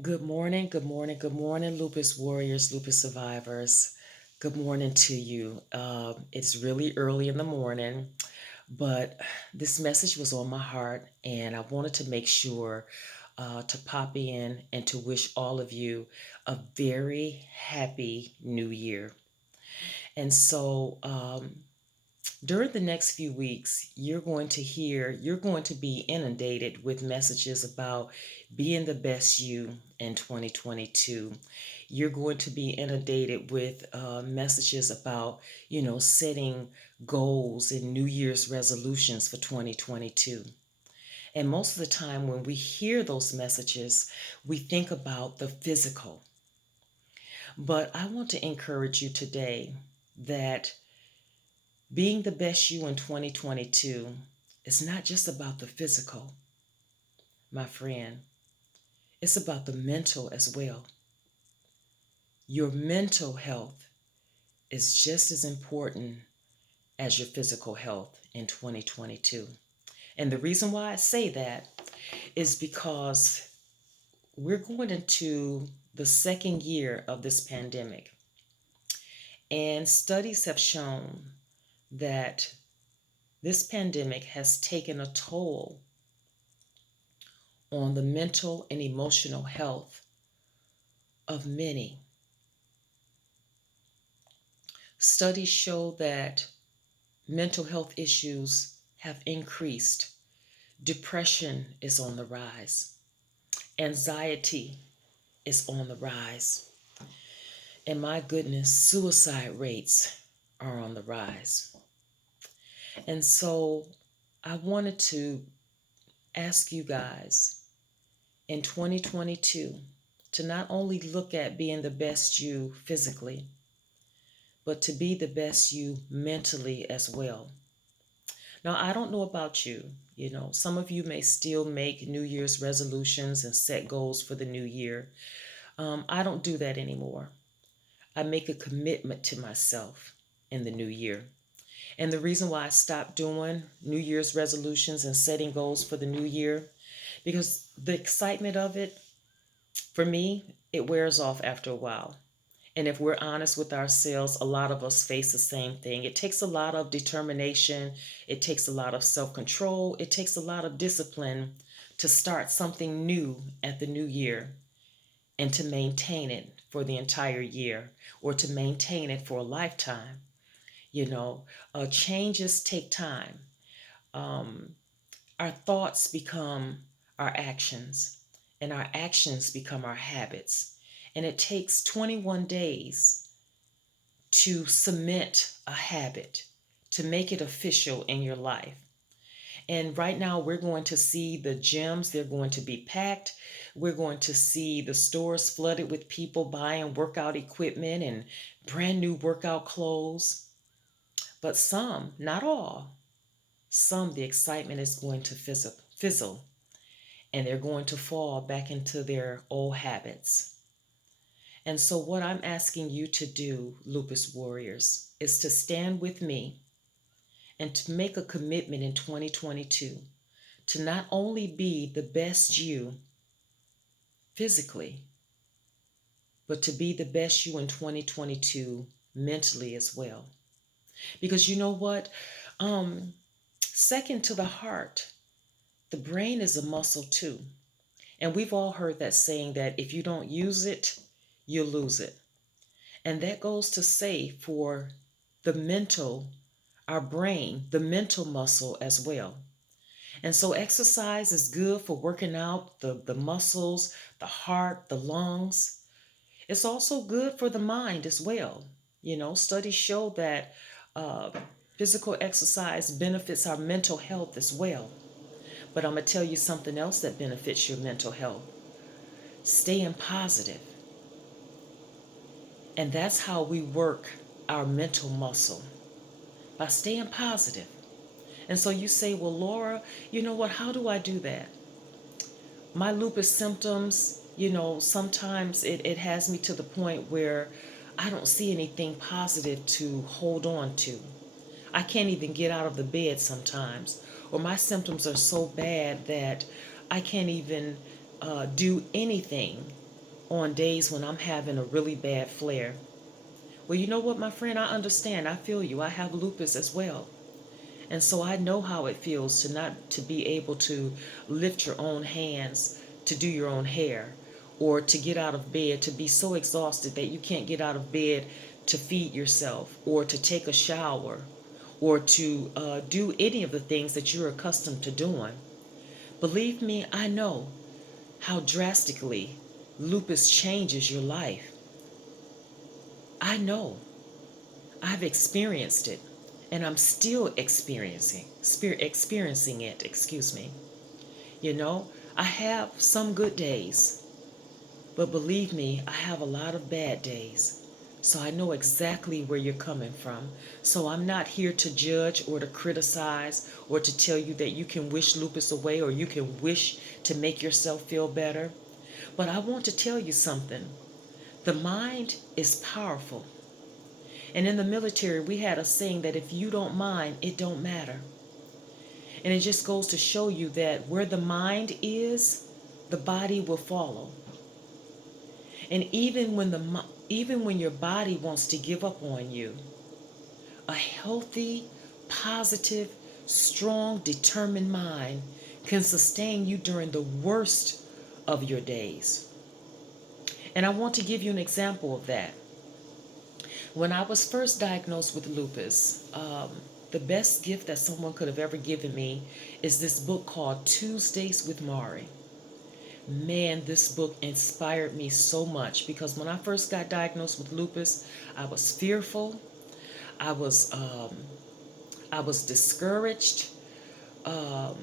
Good morning, good morning, good morning, Lupus warriors, Lupus survivors. Good morning to you. It's really early in the morning, but this message was on my heart, and I wanted to make sure to pop in and to wish all of you a very happy new year. And during the next few weeks, you're going to be inundated with messages about being the best you in 2022. You're going to be inundated with messages about, setting goals and New Year's resolutions for 2022. And most of the time, when we hear those messages, we think about the physical. But I want to encourage you today that being the best you in 2022 is not just about the physical, my friend. It's about the mental as well. Your mental health is just as important as your physical health in 2022. And the reason why I say that is because we're going into the second year of this pandemic. And studies have shown that this pandemic has taken a toll on the mental and emotional health of many. Studies show that mental health issues have increased. Depression is on the rise. Anxiety is on the rise. And my goodness, suicide rates are on the rise. And so I wanted to ask you guys in 2022 to not only look at being the best you physically, but to be the best you mentally as well. Now, I don't know about you. Some of you may still make New Year's resolutions and set goals for the new year. I don't do that anymore. I make a commitment to myself in the new year. And the reason why I stopped doing New Year's resolutions and setting goals for the new year, because the excitement of it, for me, it wears off after a while. And if we're honest with ourselves, a lot of us face the same thing. It takes a lot of determination, it takes a lot of self control, it takes a lot of discipline to start something new at the new year and to maintain it for the entire year or to maintain it for a lifetime. Changes take time. Um, our thoughts become our actions, and our actions become our habits. And it takes 21 days to cement a habit, to make it official in your life. And right now, we're going to see the gyms, they're going to be packed. We're going to see the stores flooded with people buying workout equipment and brand new workout clothes. But some, not all, some, the excitement is going to fizzle, and they're going to fall back into their old habits. And so, what I'm asking you to do, Lupus Warriors, is to stand with me and to make a commitment in 2022 to not only be the best you physically, but to be the best you in 2022 mentally as well. Because you know what? Um, Second to the heart, the brain is a muscle too. And we've all heard that saying that if you don't use it, you lose it. And that goes to say for the mental, our brain, the mental muscle as well. And so exercise is good for working out the muscles, the heart, the lungs. It's also good for the mind as well. Studies show that uh, physical exercise benefits our mental health as well. But I'm going to tell you something else that benefits your mental health: staying positive. And that's how we work our mental muscle, by staying positive. And so you say, well, Laura, you know what? How do I do that? My lupus symptoms, sometimes it has me to the point where I don't see anything positive to hold on to. I can't even get out of the bed sometimes, or my symptoms are so bad that I can't even do anything on days when I'm having a really bad flare. Well, you know what, my friend? I understand. I feel you. I have lupus as well. And so I know how it feels to not to be able to lift your own hands to do your own hair, or to get out of bed, to be so exhausted that you can't get out of bed to feed yourself, or to take a shower, or to do any of the things that you're accustomed to doing. Believe me, I know how drastically lupus changes your life. I know. I've experienced it, and I'm still experiencing it, excuse me. You know, I have some good days, but believe me, I have a lot of bad days. So I know exactly where you're coming from. So I'm not here to judge or to criticize or to tell you that you can wish lupus away or you can wish to make yourself feel better. But I want to tell you something. The mind is powerful. And in the military, we had a saying that if you don't mind, it don't matter. And it just goes to show you that where the mind is, the body will follow. And even when your body wants to give up on you, a healthy, positive, strong, determined mind can sustain you during the worst of your days. And I want to give you an example of that. When I was first diagnosed with lupus, the best gift that someone could have ever given me is this book called Tuesdays with Morrie. Man, this book inspired me so much because when I first got diagnosed with lupus, I was fearful. I was um, I was discouraged. Um,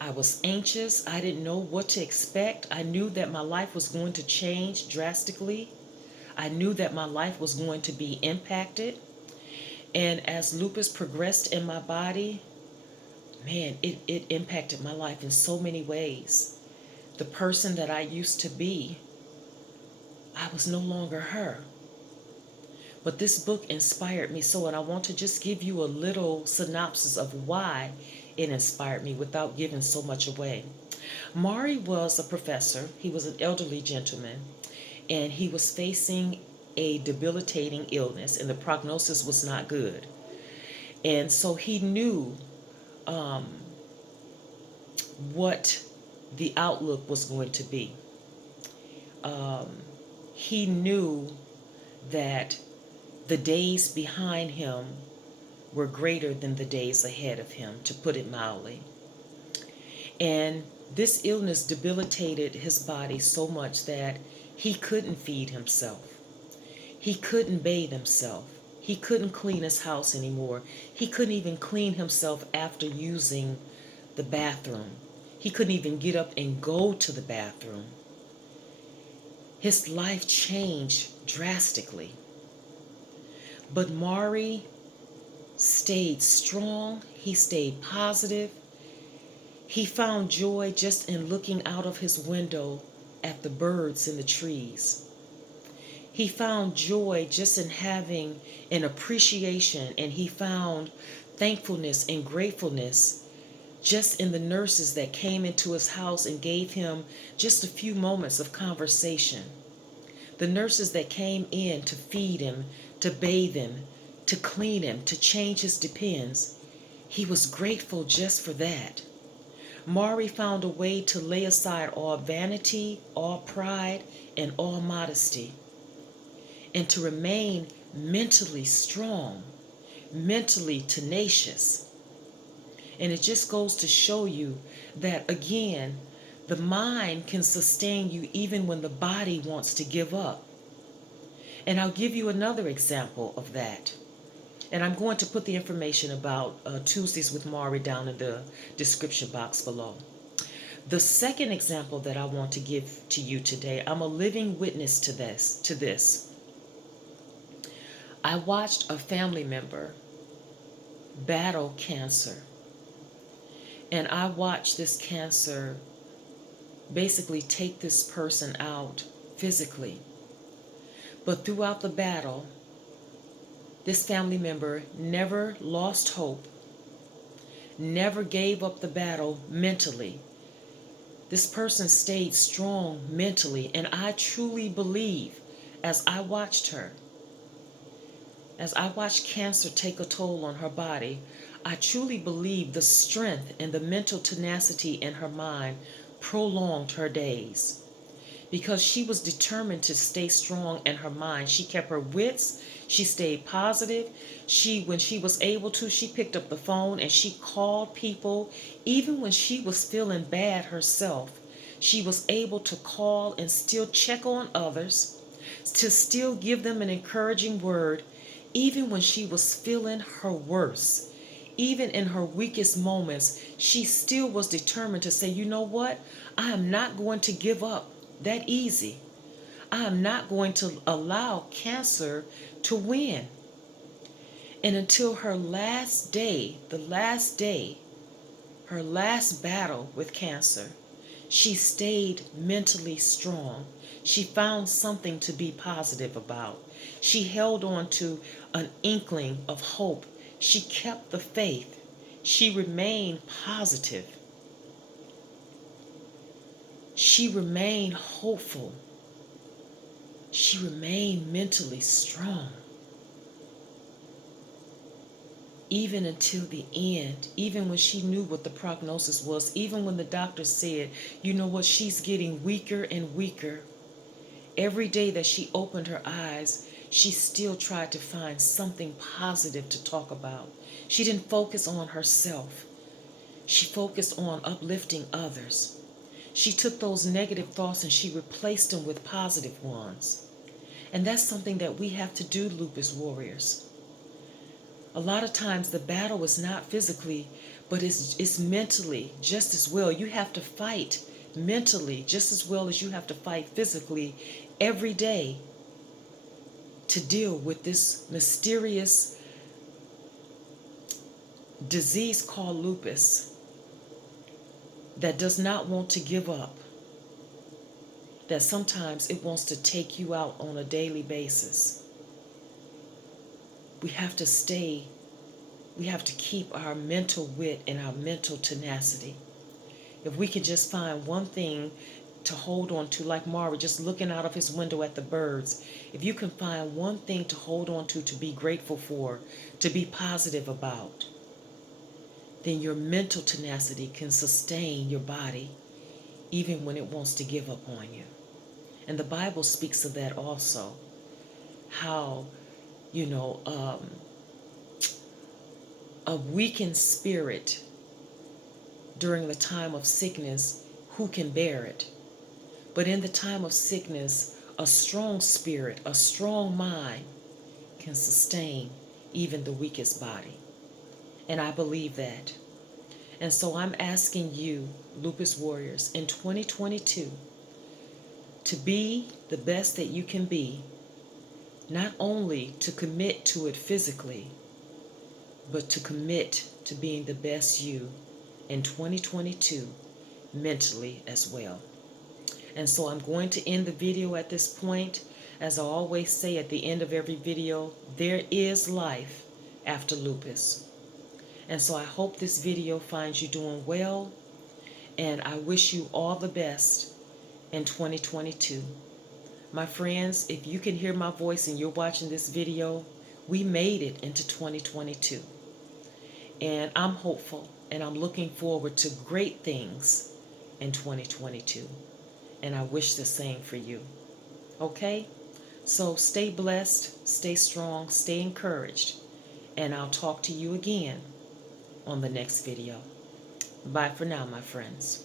I was anxious. I didn't know what to expect. I knew that my life was going to change drastically. I knew that my life was going to be impacted. And as lupus progressed in my body, man, it impacted my life in so many ways. The person that I used to be, I was no longer her. But this book inspired me so, and I want to just give you a little synopsis of why it inspired me without giving so much away. Morrie was a professor. He was an elderly gentleman, and he was facing a debilitating illness, and the prognosis was not good. And so he knew um, what the outlook was going to be. Um, he knew that the days behind him were greater than the days ahead of him, to put it mildly. And this illness debilitated his body so much that he couldn't feed himself. He couldn't bathe himself. He couldn't clean his house anymore. He couldn't even clean himself after using the bathroom. He couldn't even get up and go to the bathroom. His life changed drastically. But Morrie stayed strong. He stayed positive. He found joy just in looking out of his window at the birds in the trees. He found joy just in having an appreciation, and he found thankfulness and gratefulness just in the nurses that came into his house and gave him just a few moments of conversation. The nurses that came in to feed him, to bathe him, to clean him, to change his depends. He was grateful just for that. Morrie found a way to lay aside all vanity, all pride, and all modesty, and to remain mentally strong, mentally tenacious. And it just goes to show you that, again, the mind can sustain you even when the body wants to give up. And I'll give you another example of that. And I'm going to put the information about Tuesdays with Morrie down in the description box below. The second example that I want to give to you today, I'm a living witness to this. I watched a family member battle cancer. And I watched this cancer basically take this person out physically. But throughout the battle, this family member never lost hope, never gave up the battle mentally. This person stayed strong mentally, and I truly believe, as I watched her, as I watched cancer take a toll on her body, I truly believe the strength and the mental tenacity in her mind prolonged her days. Because she was determined to stay strong in her mind. She kept her wits, she stayed positive. When she was able to, she picked up the phone and she called people. Even when she was feeling bad herself, she was able to call and still check on others, to still give them an encouraging word, even when she was feeling her worst. Even in her weakest moments, she still was determined to say, you know what? I am not going to give up that easy. I am not going to allow cancer to win. And until her last day, her last battle with cancer, she stayed mentally strong. She found something to be positive about. She held on to an inkling of hope. She kept the faith. She remained positive. She remained hopeful. She remained mentally strong. Even until the end, even when she knew what the prognosis was, even when the doctor said, you know what, she's getting weaker and weaker. Every day that she opened her eyes, she still tried to find something positive to talk about. She didn't focus on herself. She focused on uplifting others. She took those negative thoughts and she replaced them with positive ones. And that's something that we have to do, Lupus warriors. A lot of times the battle is not physically, but it's mentally just as well. You have to fight mentally just as well as you have to fight physically every day to deal with this mysterious disease called lupus that does not want to give up, that sometimes it wants to take you out on a daily basis. We have to keep our mental wit and our mental tenacity. If we could just find one thing to hold on to, like Morrie just looking out of his window at the birds, if you can find one thing to hold on to be grateful for, to be positive about, then your mental tenacity can sustain your body even when it wants to give up on you. And the Bible speaks of that also, how, a weakened spirit during the time of sickness, who can bear it? But in the time of sickness, a strong spirit, a strong mind can sustain even the weakest body. And I believe that. And so I'm asking you, Lupus Warriors, in 2022, to be the best that you can be, not only to commit to it physically, but to commit to being the best you in 2022 mentally as well. And so I'm going to end the video at this point. As I always say at the end of every video, there is life after lupus. And so I hope this video finds you doing well, and I wish you all the best in 2022. My friends, if you can hear my voice and you're watching this video, we made it into 2022. And I'm hopeful and I'm looking forward to great things in 2022. And I wish the same for you. Okay? So stay blessed, stay strong, stay encouraged, and I'll talk to you again on the next video. Bye for now, my friends.